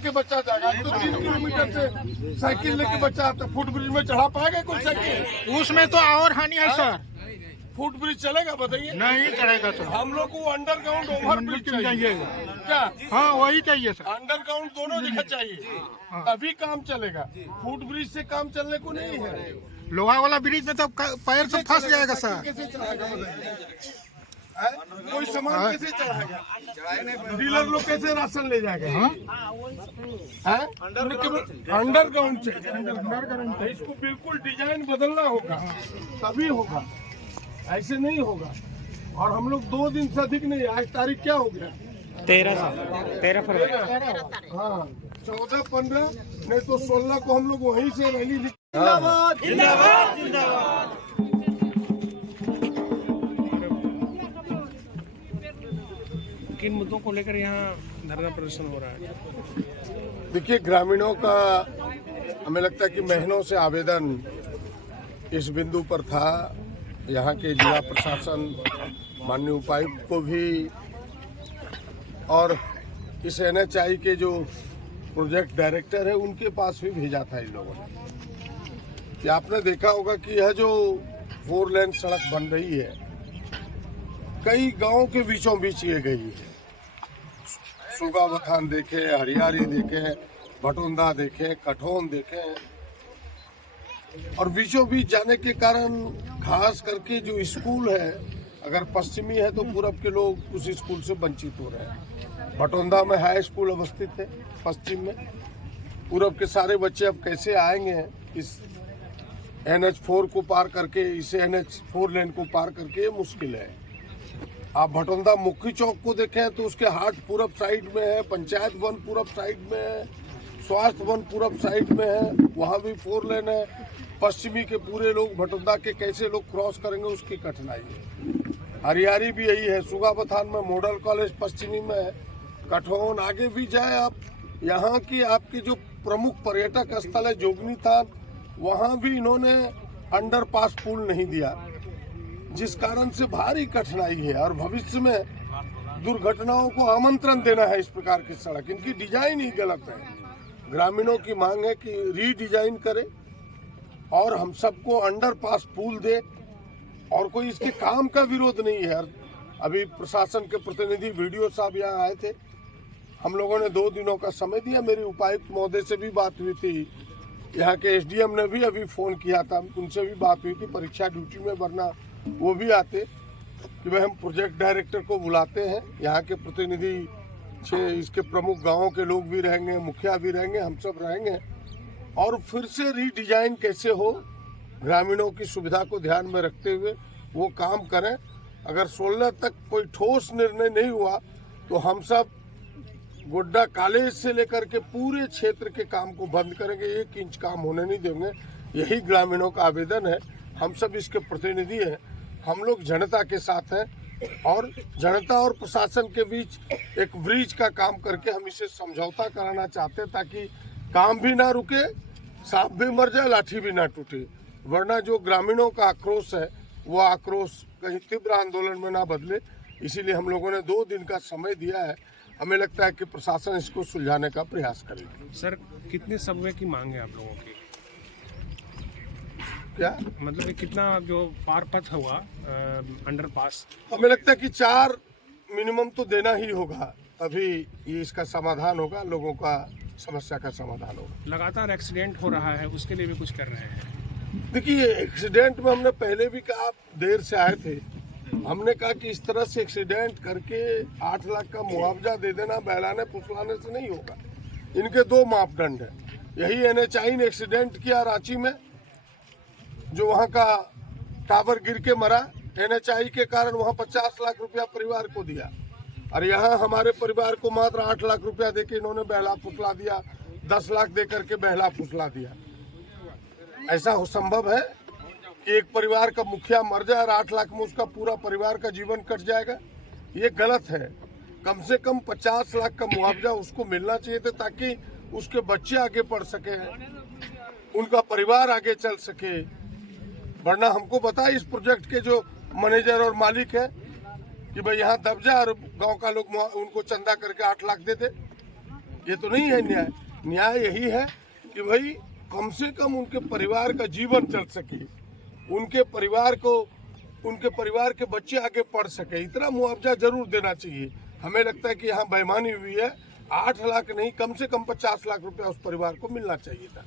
लेके बच्चा जाएगा? तो 3 किलोमीटर से साइकिल लेके बच्चा आता, फुट ब्रिज में चढ़ा पाएगा कोई साइकिल? उसमें तो और हानि है सर। फुट ब्रिज चलेगा बताइए? नहीं चलेगा सर। हम लोग को अंडरग्राउंड ओवर ब्रिज चाहिए क्या? हाँ वही चाहिए सर। अंडरग्राउंड दोनों जगह चाहिए, तभी काम चलेगा। फुट ब्रिज से काम चलने को नहीं है। लोहा वाला ब्रिज में तो पैर से फंस जाएगा सर। कैसे चढ़ाएगा कोई सामान? कैसे चढ़ाएगा? डीलर लोग कैसे राशन ले जाएगा? अंडरग्राउंड चाहिए। इसको बिल्कुल डिजाइन बदलना होगा, तभी होगा, ऐसे नहीं होगा। और हम लोग 2 दिन से अधिक नहीं, आज तारीख क्या हो गया? 13 फरवरी। हाँ 14, 15 नहीं तो 16 को हम लोग वहीं से रैली। जिंदाबाद जिंदाबाद जिंदाबाद। किन मुद्दों को लेकर यहाँ धरना प्रदर्शन हो रहा है? देखिए, ग्रामीणों का हमें लगता है कि महीनों से आवेदन इस बिंदु पर था। यहाँ के जिला प्रशासन, माननीय उपायुक्त को भी और इस NHI के जो प्रोजेक्ट डायरेक्टर है उनके पास भी भेजा था इन लोगों ने। कि आपने देखा होगा कि यह जो 4 लेन सड़क बन रही है कई गांवों के बीचों बीच ये गई है। सुगावथान देखे, हरियारी देखे, भटोंदा देखे, कठौन देखे, और बीचों बीच जाने के कारण खास करके जो स्कूल है, अगर पश्चिमी है तो पूरब के लोग उस स्कूल से वंचित हो रहे हैं। भटोंदा में हाई स्कूल अवस्थित है पश्चिम में, पूरब के सारे बच्चे अब कैसे आएंगे इस NH4 को पार करके, इसे NH4 लेन को पार करके, ये मुश्किल है। आप भटोंदा मुख्य चौक को देखें तो उसके हाट पूरब साइड में है, पंचायत वन पूरब साइड में है, स्वास्थ्य वन पूरब साइड में है, वहाँ भी 4 लेन है। पश्चिमी के पूरे लोग भटोंदा के कैसे लोग क्रॉस करेंगे उसकी कठिनाई है। हरियारी भी यही है, सुगावथान में मॉडल कॉलेज पश्चिमी में है, कठौन आगे भी जाए आप, यहाँ की आपकी जो प्रमुख पर्यटक स्थल है जोगनी थान, वहाँ भी इन्होंने अंडरपास पुल नहीं दिया, जिस कारण से भारी कठिनाई है। और भविष्य में दुर्घटनाओं को आमंत्रण देना है इस प्रकार की सड़क। इनकी डिजाइन ही गलत है। ग्रामीणों की मांग है कि रीडिजाइन करे और हम सबको अंडरपास पुल दे, और कोई इसके काम का विरोध नहीं है। अभी प्रशासन के प्रतिनिधि वीडियो साहब यहाँ आए थे, हम लोगों ने 2 दिनों का समय दिया। मेरी उपायुक्त महोदय से भी बात हुई थी, यहाँ के SDM ने भी अभी फ़ोन किया था, उनसे भी बात हुई थी परीक्षा ड्यूटी में, वरना वो भी आते कि भाई हम प्रोजेक्ट डायरेक्टर को बुलाते हैं, यहाँ के प्रतिनिधि इसके प्रमुख गांवों के लोग भी रहेंगे, मुखिया भी रहेंगे, हम सब रहेंगे, और फिर से रीडिजाइन कैसे हो, ग्रामीणों की सुविधा को ध्यान में रखते हुए वो काम करें। अगर 16 तक कोई ठोस निर्णय नहीं हुआ तो हम सब गोड्डा कॉलेज से लेकर के पूरे क्षेत्र के काम को बंद करेंगे, 1 इंच काम होने नहीं देंगे। यही ग्रामीणों का आवेदन है। हम सब इसके प्रतिनिधि हैं, हम लोग जनता के साथ हैं, और जनता और प्रशासन के बीच एक ब्रिज का काम करके हम इसे समझौता कराना चाहते हैं, ताकि काम भी ना रुके, सांप भी मर जाए, लाठी भी ना टूटे। वरना जो ग्रामीणों का आक्रोश है वो आक्रोश कहीं तीव्र आंदोलन में ना बदले। इसीलिए हम लोगों ने 2 दिन का समय दिया है। हमें लगता है कि प्रशासन इसको सुलझाने का प्रयास करेगा। सर, कितने सबवे की मांग है आप लोगों की? क्या मतलब कि कितना जो पार पथ हुआ अंडरपास? हमें लगता है कि 4 मिनिमम तो देना ही होगा, तभी ये इसका समाधान होगा, लोगों का समस्या का समाधान होगा। लगातार एक्सीडेंट हो रहा है, उसके लिए भी कुछ कर रहे हैं? देखिए, एक्सीडेंट में हमने पहले भी कहा, आप देर से आए थे, हमने कहा कि इस तरह से एक्सीडेंट करके 8 लाख का मुआवजा दे देना बहलाने फुसलाने से नहीं होगा। इनके 2 मापदंड है। यही NHI ने एक्सीडेंट किया रांची में, जो वहाँ का टावर गिर के मरा, NHI के कारण वहाँ 50 लाख रुपया परिवार को दिया, और यहाँ हमारे परिवार को मात्र 8 लाख रुपया देके इन्होंने बहला फुसला दिया, 10 लाख दे करके बहला फुसला दिया। ऐसा संभव है कि एक परिवार का मुखिया मर जाए और 8 लाख में उसका पूरा परिवार का जीवन कट जाएगा? ये गलत है। कम से कम 50 लाख का मुआवजा उसको मिलना चाहिए था, ताकि उसके बच्चे आगे पढ़ सके, उनका परिवार आगे चल सके। वरना हमको बताए इस प्रोजेक्ट के जो मैनेजर और मालिक है कि भाई यहाँ दब जा और गांव का लोग उनको चंदा करके 8 लाख दे दे। ये तो नहीं है न्याय। न्याय यही है कि भाई कम से कम उनके परिवार का जीवन चल सके, उनके परिवार के बच्चे आगे पढ़ सके, इतना मुआवजा जरूर देना चाहिए। हमें लगता है कि यहाँ बेईमानी हुई है। 8 लाख नहीं, कम से कम 50 लाख रुपया उस परिवार को मिलना चाहिए था।